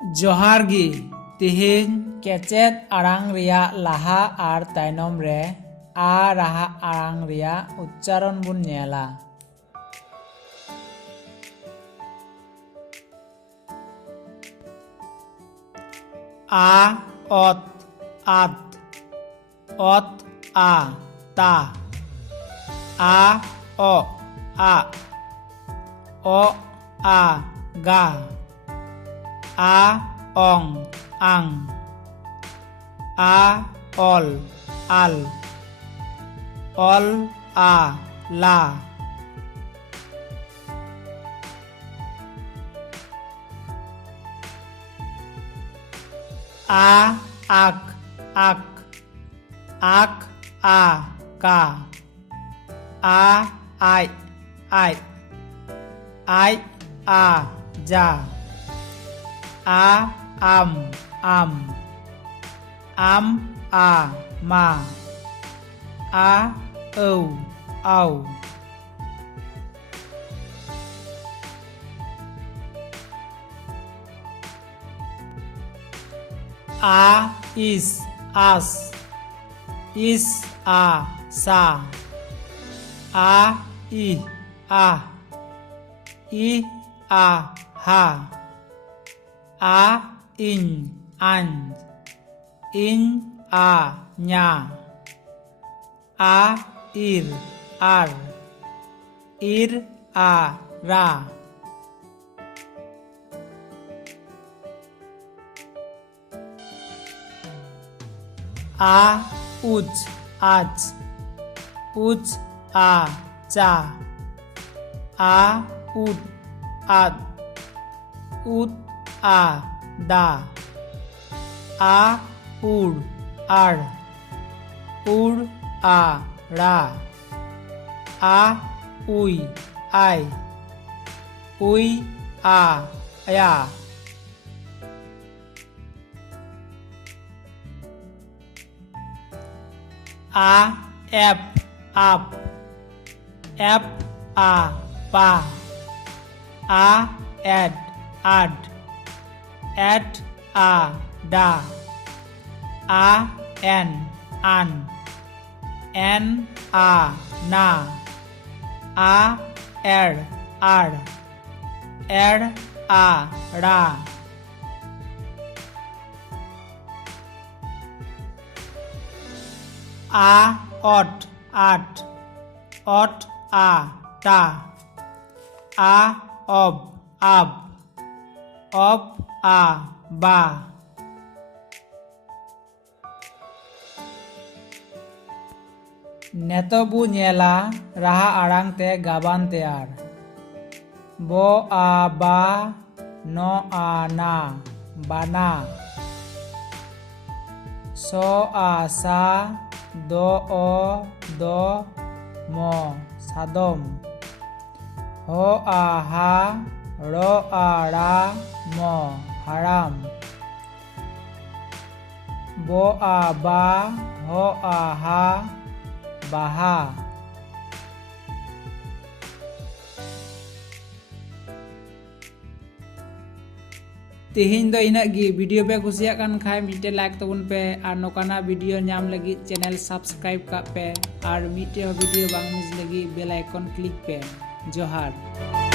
जोहार गी तिहिन केचेद आड़ांग रिया लाहा आर तायनम रे आ राहा आड़ांग रिया उच्चारण बुन नेला। आ ओत आत ओत आ ता आ ओ आ ओ आ गा आ ओं आं आ ओल आल ओल आ ला आ आक आक आक आ का आ आई आई आई आ जा आ आम आम आ मा आ औ आव आ इस आस इस आ सा आ इ आ इ आ हा आ इन आन इन आ nya आ इर आर इर आ रा आ उच आज उच आ चा आ उत आद उत आ दा आ उड़ आड़ उड़ आ रा आ उई आई उई आ या आ एप आप एप आ पा आ एड आड एड आ डा आ एन आन एन आ ना आ एड आड़ एड आ रा आ ओट आट ओट आ टा आ ob ab ob a ba नेतो बु नेला राहा आड़ांग ते गाबान तेयार बो आ बा नो आ ना बाना सो आ सा दो ओ दो मो सादम हो आ हा रो आ रा मो हाराम बो आ बा हो आ हा बाहा तिहिन दो इना गी वीडियो पे कुसिया कान खाय मिटे लाइक तबन पे और नोकाना वीडियो नाम लगी चैनल सब्सक्राइब का पे और मिटे वीडियो बांग मिस लगी बेल आइकन क्लिक पे जोहार।